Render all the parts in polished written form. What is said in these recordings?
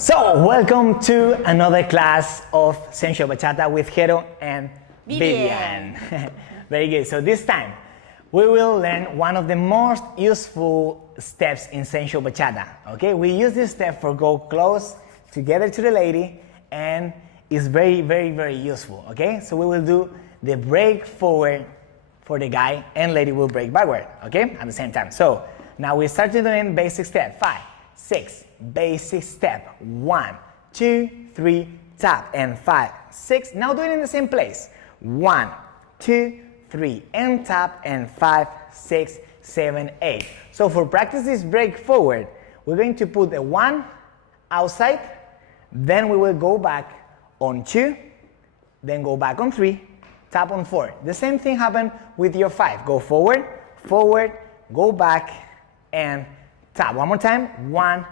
So, welcome to another class of Sensual Bachata with Jero and Vivian. Very good. So this time, we will learn one of the most useful steps in Sensual Bachata. Okay, we use this step for go close together to the lady, and it's very useful. Okay, so we will do the break forward for the guy, and lady will break backward. Okay, at the same time. So now we start doing basic step 5, 6. Basic step 1, 2, 3, tap, and 5, 6. Now do it in the same place. 1, 2, 3, and tap, and 5, 6, 7, 8. So for practice this break forward, we're going to put the 1 outside, then we will go back on 2, then go back on 3, tap on 4. The same thing happened with your 5. Go forward, forward, go back, and tap. One more time. 1,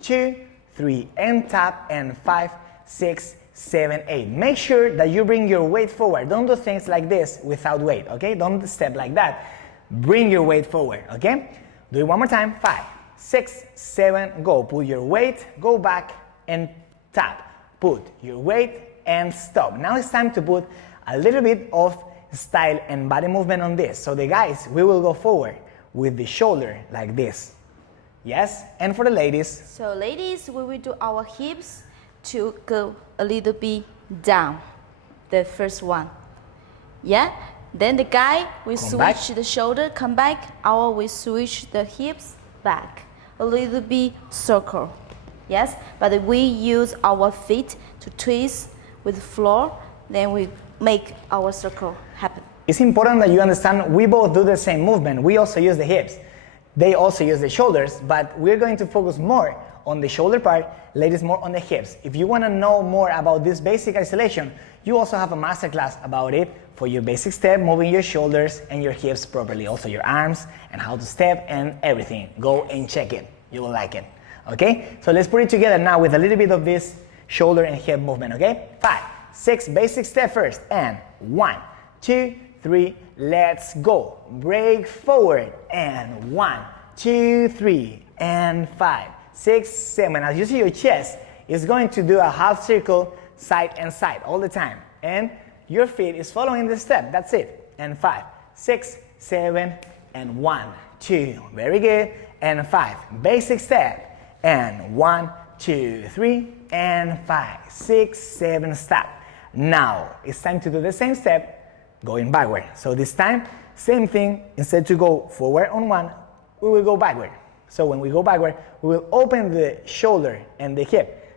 2, 3, and tap, and 5, 6, 7, 8. Make sure that you bring your weight forward. Don't do things like this without weight, okay? Don't step like that. Bring your weight forward, okay? Do it one more time. 5, 6, 7, go. Put your weight, go back, and tap. Put your weight, and stop. Now it's time to put a little bit of style and body movement on this. So the guys, we will go forward with the shoulder like this. Yes, and for the ladies. So ladies, we will do our hips to go a little bit down. The first one. Yeah, then the guy will switch the shoulder, come back. Our will switch the hips back. A little bit circle. Yes, but we use our feet to twist with the floor. Then we make our circle happen. It's important that you understand we both do the same movement. We also use the hips. They also use the shoulders, but we're going to focus more on the shoulder part, ladies more on the hips. If you want to know more about this basic isolation, you also have a masterclass about it for your basic step, moving your shoulders and your hips properly, also your arms and how to step and everything. Go and check it. You will like it. Okay? So let's put it together now with a little bit of this shoulder and hip movement, okay? 5, 6, basic step first, and 1, 2, 3, let's go. Break forward, and 1, 2, 3, and 5, 6, 7. As you see, your chest is going to do a half circle side and side all the time, and your feet is following the step. That's it. And 5, 6, 7, and 1, 2. Very good. And 5, basic step, and 1, 2, 3, and 5, 6, 7. Stop. Now it's time to do the same step going backward. So this time, same thing. Instead to go forward on 1, we will go backward. So when we go backward, we will open the shoulder and the hip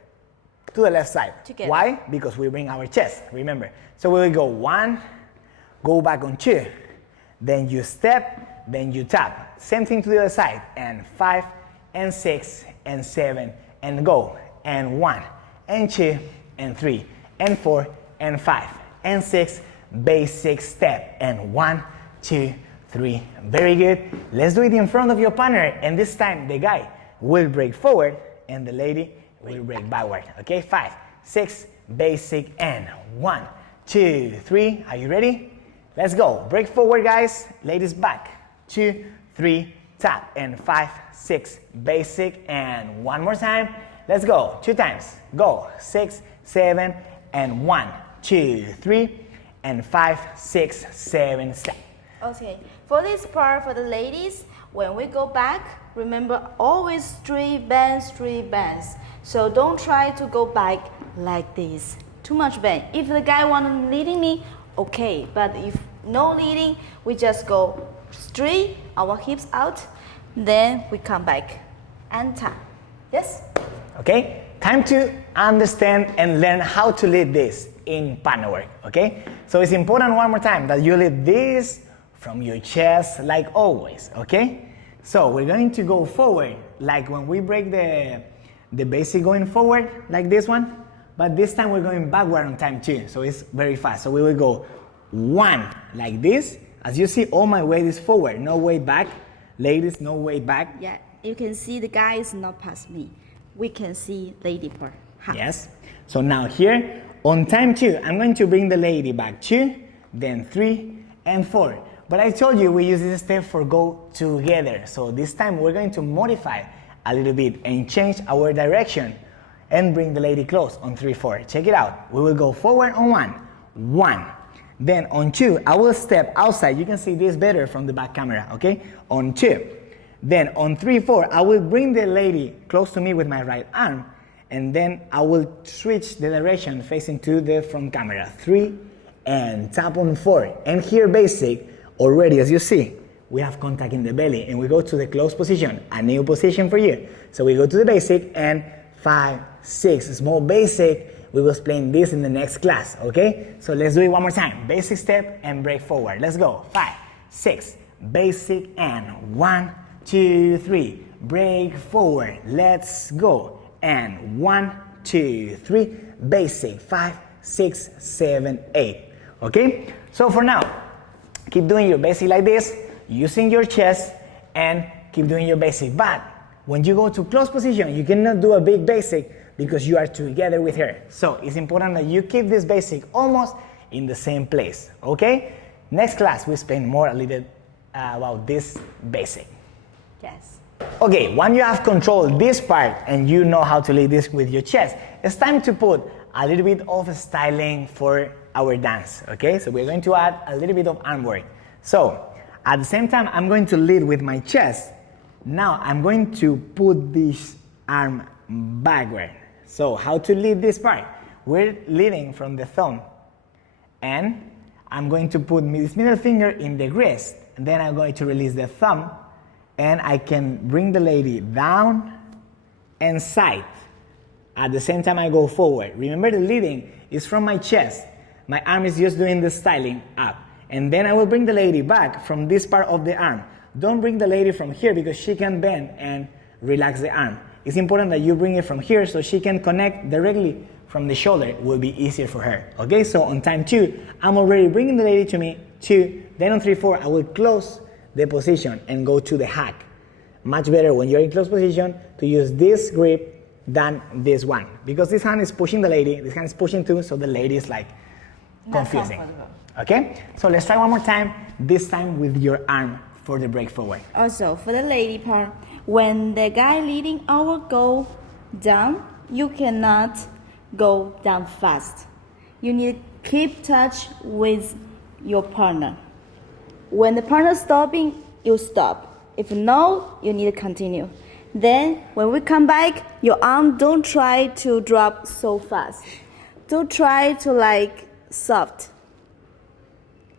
to the left side. Together. Why? Because we bring our chest, remember. So we will go 1, go back on 2, then you step, then you tap. Same thing to the other side, and 5, and 6, and 7, and go. And 1, and 2, and 3, and 4, and 5, and 6, basic step, and 1, 2, 3. Very good. Let's do it in front of your partner, and this time the guy will break forward and the lady will break backward. Okay, 5, 6, basic, and 1, 2, 3. Are you ready? Let's go. Break forward, guys. Ladies back. 2, 3, tap, and 5, 6, basic, and one more time. Let's go. 2 times. Go. 6, 7, and 1, 2, 3. And 5, 6, 7, step. Okay, for this part, for the ladies, when we go back, remember always 3 bends, 3 bends. So don't try to go back like this. Too much bend. If the guy wants leading me, okay. But if no leading, we just go straight, our hips out, then we come back and tap. Yes? Okay, time to understand and learn how to lead this in partner work, okay? So it's important one more time that you lead this from your chest like always, okay? So we're going to go forward like when we break the basic going forward like this one, but this time we're going backward on time 2, so it's very fast. So we will go 1 like this. As you see, all my weight is forward, no weight back. Ladies, no weight back. Yeah, you can see the guy is not past me. We can see lady part. Yes. So now here, on time 2, I'm going to bring the lady back 2, then 3, and 4. But I told you we use this step for go together. So this time we're going to modify a little bit and change our direction and bring the lady close on 3, 4. Check it out. We will go forward on 1, 1. Then on 2, I will step outside. You can see this better from the back camera, okay? On 2. Then on 3, 4, I will bring the lady close to me with my right arm, and then I will switch the direction facing to the front camera. 3, and tap on 4. And here basic, already as you see, we have contact in the belly, and we go to the close position, a new position for you. So we go to the basic, and 5, 6, small basic. We will explain this in the next class, okay? So let's do it one more time. Basic step and break forward. Let's go. 5, 6, basic, and 1, 2, 3, break forward. Let's go. And 1, 2, 3, basic, 5, 6, 7, 8. Okay? So for now, keep doing your basic like this, using your chest, and keep doing your basic. But when you go to close position, you cannot do a big basic because you are together with her. So it's important that you keep this basic almost in the same place. Okay? Next class, we explain more a little about this basic. Yes. Okay, once you have controlled this part and you know how to lead this with your chest, it's time to put a little bit of styling for our dance, okay? So we're going to add a little bit of arm work. So, at the same time, I'm going to lead with my chest. Now, I'm going to put this arm backward. So, how to lead this part? We're leading from the thumb, and I'm going to put this middle finger in the wrist, and then I'm going to release the thumb, and I can bring the lady down and side. At the same time I go forward. Remember, the leading is from my chest. My arm is just doing the styling up. And then I will bring the lady back from this part of the arm. Don't bring the lady from here because she can bend and relax the arm. It's important that you bring it from here so she can connect directly from the shoulder. It will be easier for her. Okay, so on time 2, I'm already bringing the lady to me. 2, then on 3, 4, I will close the position and go to the hack. Much better when you're in close position to use this grip than this one, because this hand is pushing the lady, this hand is pushing too, so the lady is like confusing. Okay, so let's try one more time, this time with your arm for the break forward. Also, for the lady part, when the guy leading our go down, you cannot go down fast. You need to keep touch with your partner. When the partner is stopping, you stop. If no, you need to continue. Then, when we come back, your arm don't try to drop so fast. Don't try to like soft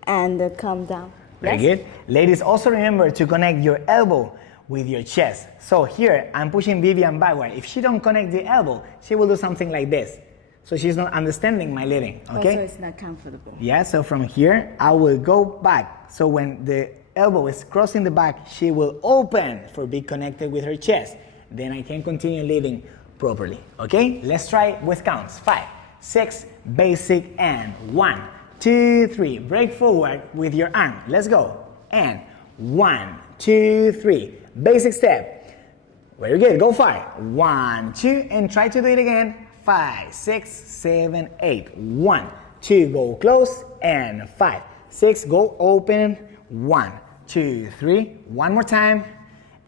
and come down. Very good. Ladies, also remember to connect your elbow with your chest. So here, I'm pushing Vivian backward. If she don't connect the elbow, she will do something like this. So she's not understanding my leading, okay? Also, it's not comfortable. Yeah, so from here, I will go back. So when the elbow is crossing the back, she will open for be connected with her chest. Then I can continue leading properly, okay? Let's try with counts. 5, 6, basic, and 1, 2, 3. Break forward with your arm. Let's go. And 1, 2, 3. Basic step. Very good. Go far. 1, 2, and try to do it again. 5, 6, 7, 8. 1, 2, go close, and 5, 6, go open. 1, 2, 3. One more time,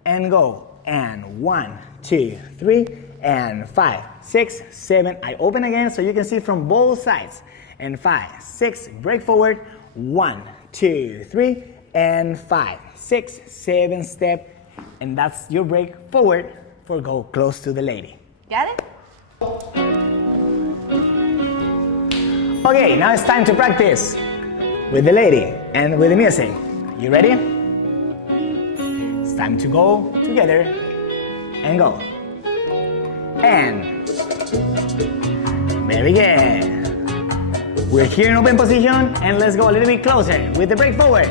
and go. And 1, 2, 3, and 5, 6, 7. I open again so you can see from both sides. And 5, 6, break forward. 1, 2, 3, and 5, 6, 7 step. And that's your break forward for go close to the lady. Got it? Okay, now it's time to practice with the lady and with the music. You ready? It's time to go together and go. And very good. We're here in open position and let's go a little bit closer with the break forward.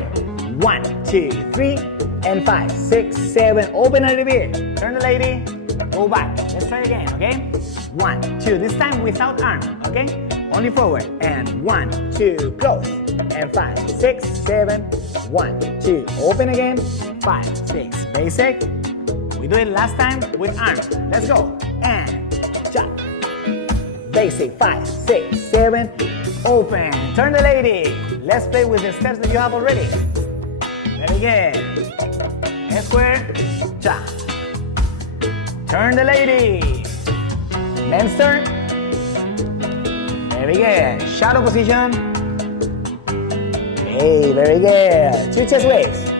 1, 2, 3, and 5, 6, 7. Open a little bit. Turn the lady. Go back. Let's try again, okay? 1, 2. This time without arm, okay? Only forward. And 1, 2, close. And 5, 6, 7. 1, 2. Open again. 5, 6. Basic. We do it last time with arm. Let's go. And jump. Basic. 5, 6, 7. Open. Turn the lady. Let's play with the steps that you have already. Very good. Square. Jump. Turn the lady. Hamster. Very good. Shadow position. Hey, very good. 2 chest waves.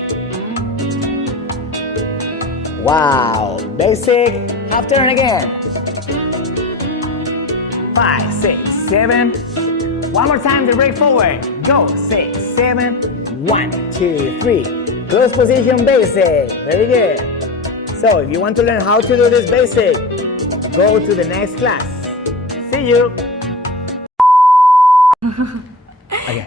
Wow. Basic. Half turn again. 5, 6, 7. One more time, the break forward. Go. 6, 7. 1, 2, 3. Close position basic. Very good. So if you want to learn how to do this basic, go to the next class. See you. Okay.